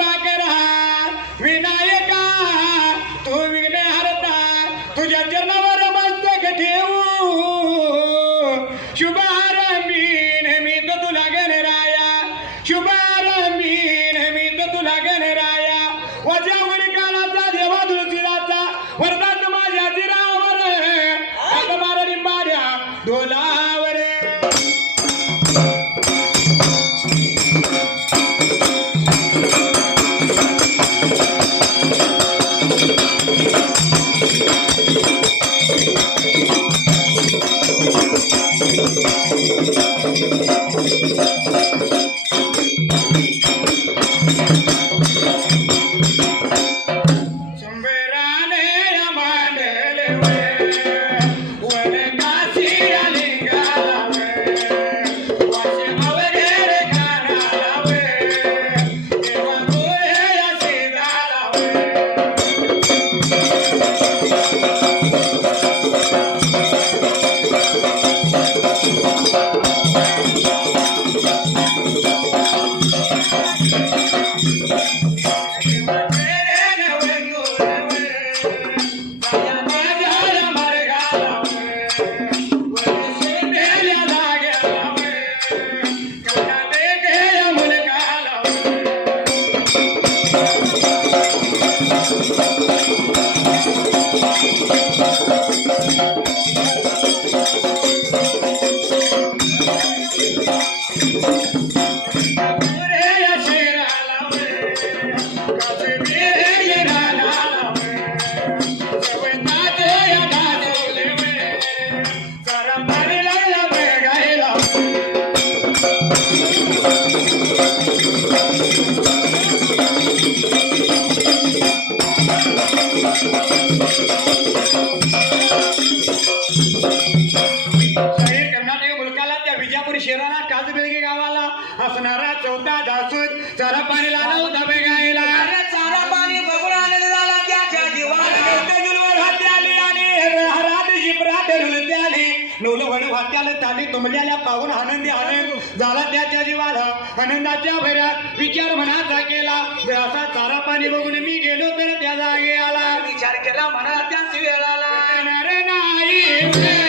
मग नवलं वडू हात्याला ताली तुंबल्याला पाहून आनंदी आनंद झाला त्याच्या जीवाला. आनंदाच्या भऱ्यात विचार मनाचा केला. असा चारा पाणी बघून मी गेलो तर त्या जागे आला. विचार केला म्हणा त्याच वेळाला. नाही.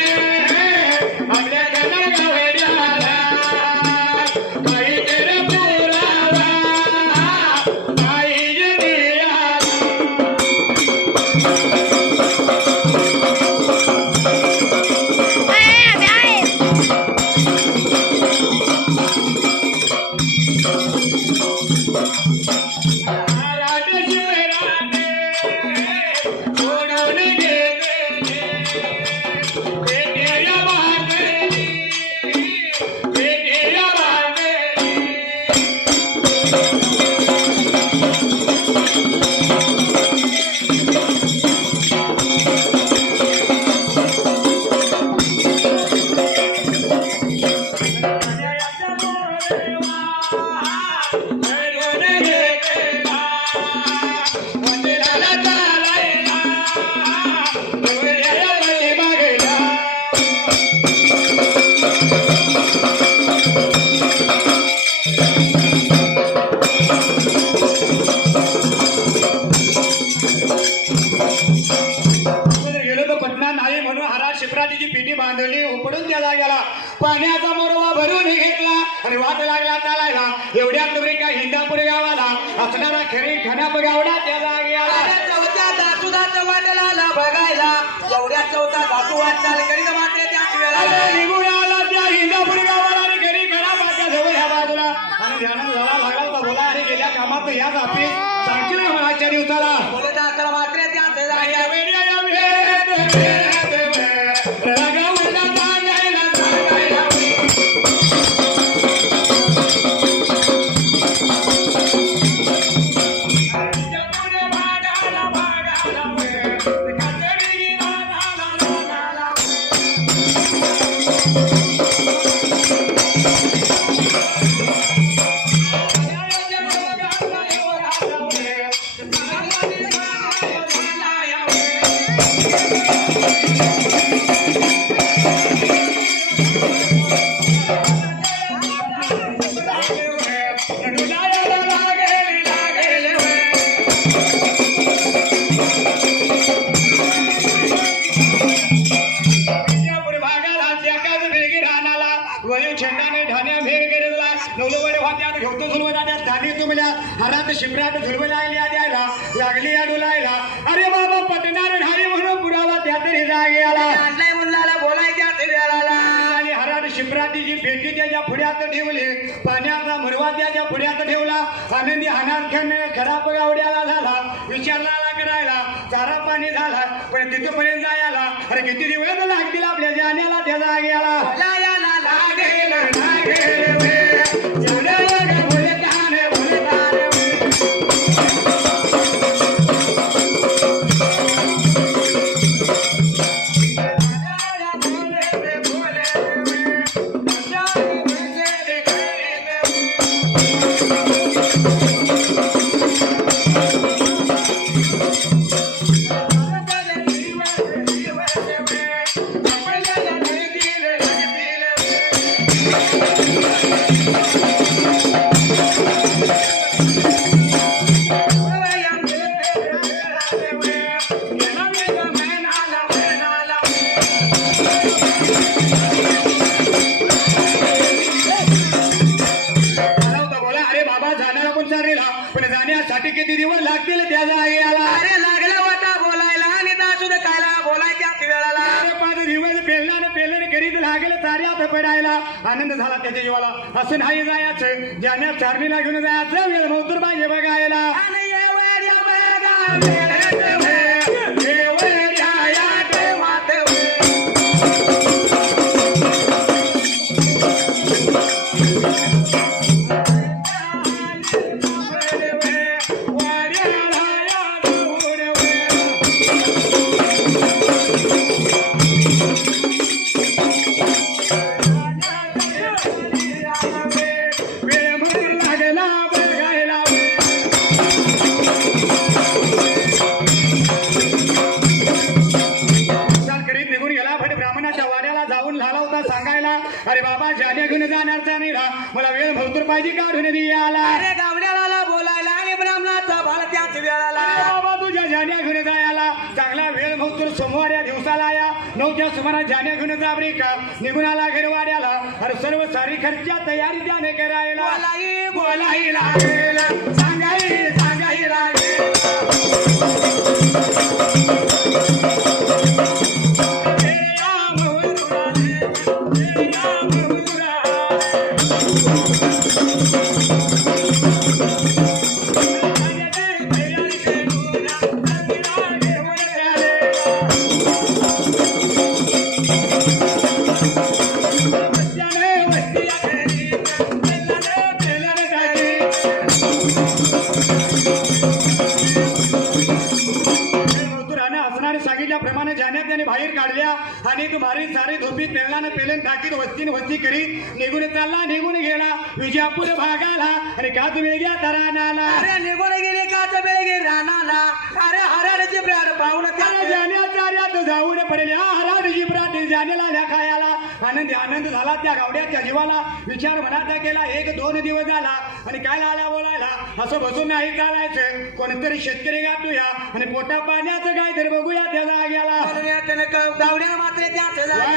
बांधली उपडून त्याला गेला. पाण्याचा मोरवा भरून घेतला आणि वाट लागला चालायला. एवढ्या तुम्ही काय हिंदापूर गावाला असणारा खरी खणाप गावडा त्याला चौथ्या दासुदाच्या वाटेला आला बघायला. एवढ्या चौथा दासू वाटचाल करीत मात्र त्याच वेळाला निघून आला त्या हिंदापूर गावाला आणि घरी जवळ ह्या बाजूला. आणि ध्यानात झाला लागला होता. बोला आणि गेल्या कामात याच आपली सांगशील का मला आजच्या दिवसाला. तुमल्या हारात शिमरात झुलव लागल्या द्यायला. लागली या डोलायला. अरे बाबा पटणार नाही म्हणून पुरावा त्या तरी जागे आला. आणलाय मुलाला बोलायच्या वेळाला आणि हराड शिमराटीची पेटी त्याच्या पुढ्यात ठेवली पाण्याचा मुरवा त्याच्या पुढ्यात ठेवला आनंदी अनाथ्याने खराब गावड्याला झाला विचारला करायला चारा पाणी झाला पण तिथपर्यंत जायला. अरे किती दिवस लागतील आपल्या जाण्याला त्या जाग्याला बोलायला लागेल लागेल. मला लागेल चार्यात पडायला. आनंद झाला त्याच्या जीवाला. असं नाही जायचं. ज्याने चारणीला घेऊन जायचं वेळ मौतूर पाहिजे बघायला. काढून दे आला अरे गावड्याला बोलायला आणि ब्राह्मणाचा भाळ त्याच वेळाला. अरे बाबा तुझ्या जाण्या घेऊन जायला. चांगला वेळ सोमवार या दिवसाला या. नऊच्या सुमारास जाण्या घेऊन जा बरे का? निघून आला घरी वाड्याला अरे सर्व सारी खर्चा तयारी त्याने करायला. बोलाही लागेल. सांगाई सांगाई लागेल. विजापूर भागाला आणि का तुम्ही घ्या तरानाला. अरे निघून गेले का बेळगे रानाला. अरे हराडाची ब्राड पाहून त्याला त्या जाण्याच्या अर्यात जाऊन पडेल. हराड जिब्रात जाण्याला खायाला. आनंदी आनंद झाला त्या गावड्याच्या जीवाला. विचार मनाचा केला एक दोन दिवस झाला. आणि काय आला बोलायला? असं बसून नाही चालायचं. कोणतरी शेतकरी गाठूया आणि पोटा पाण्याचं काय तर बघूया त्या जाग्याला. गावड्याला मात्र त्याच झालं.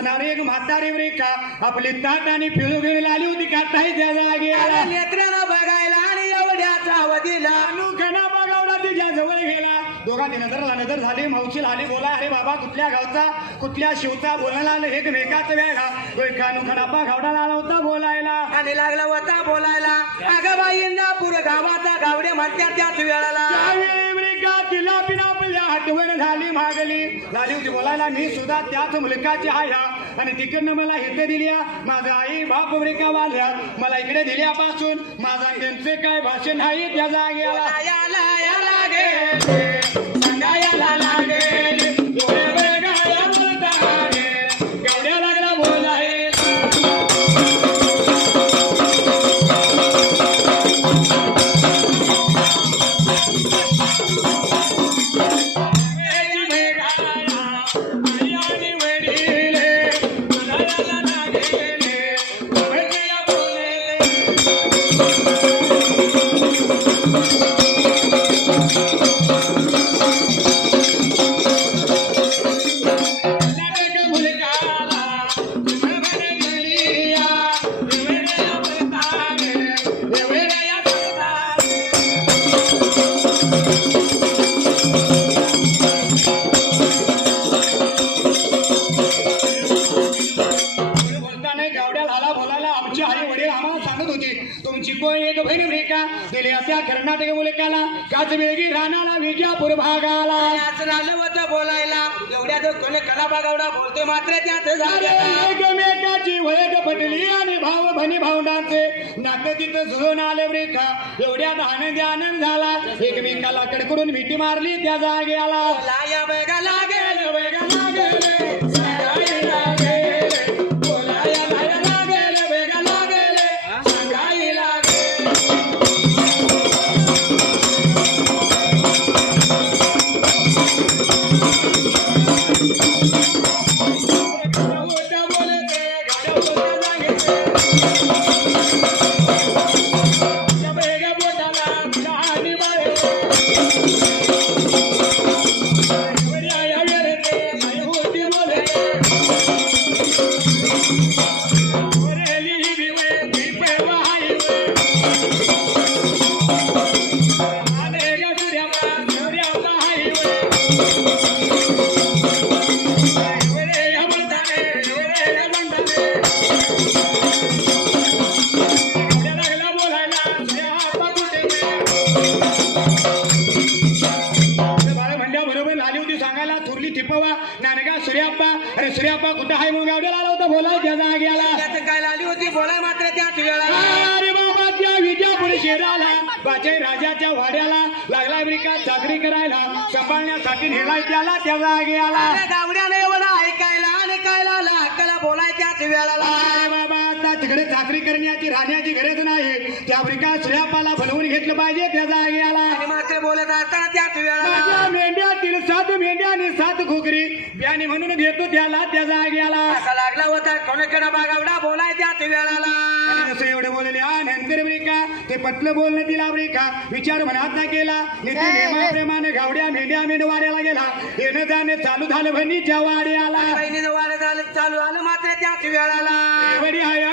हसणारी एक म्हातारी रेखा आपली ताट आणि फिरू घेऊन आली होती का? ताई त्या जागी आला. नेत्र्यानं बघायला आणि एवढ्याचा अवधीला अनुखना बघावला तिच्या जवळ गेला. दोघांची नजर नजर झाली मावशी आली बोला अरे बाबा कुठल्या गावचा? कुठल्या शिवचा? बोलायला आलं एकमेकाचं वेळा तो एका अनुखनापा घावडाला आला होता बोलायला. आणि लागला होता बोलायला. अगं बाई इंदापूर गावाचा गावडे म्हणत्या त्याच वेळाला. तिला पिना आपल्या आठवण झाली मागली. झाली होती बोलायला मी सुद्धा त्याच मुलकाची हाया आणि तिकडनं मला इथे दिल्या. माझा आई बाप रेखा वाल्या मला इकडे दिल्यापासून. माझा त्यांचे काय भाषण नाही त्या जागेला. सांगायला विजापूर भागाला. झालं होतं बोलायला. एवढ्या जो कोणी कलाबा गावडा बोलतोय मात्र त्याच झालं. एकमेकाची वळख पटली आणि भाव भनी भावंडांचे. नातं तिथं जुळून आले रेखा. एवढ्यात आनंदी आनंद झाला. एकमेकाला कडकडून मिठी मारली त्या जागेला. लाया बेगा लागेल वेगा लागेले, अरे सूर्याप्पा कुठं आहे मग? गावड्याला आला होता बोलाय? त्या जाग्याला त्यात काय लाली होती? बोलाय मात्र त्याच वेळाला. अरे बाबा त्या विजापूर शेराला बाचे राजाच्या वाड्याला लागला अमेरिका चाकरी करायला. सांभाळण्यासाठी नेलाय त्याला त्या जागेला अरे गावड्याने एवढा ऐकायला आणि काय लाला हक्काला बोलाय त्याच वेळाला. अरे बाबा आता तिकडे चाकरी करण्याची राहण्याची गरज नाही. त्या अमेरिका सूर्याप्पाला बनवून घेतलं पाहिजे त्या जागेला आणि मात्र बोलत असताना त्याच वेळाला. मेंढ्या सात खोकरी बियाणे म्हणून घेतो त्याला त्या जाग्याला असा लागला होता. कोणाकडे बागावडा? बोलाय त्याच वेळाला. जसं एवढे बोलले हा नंतर ब्रिका. ते पटलं बोलणं तिला ब्रिका. विचार मनात केला. गावड्या मेंढ्या मेंढवाड्याला गेला. येणं जाणे चालू झालं भनीच्या वाड्याला. झालं चालू आलं मात्र त्याच वेळाला. एवढी हाया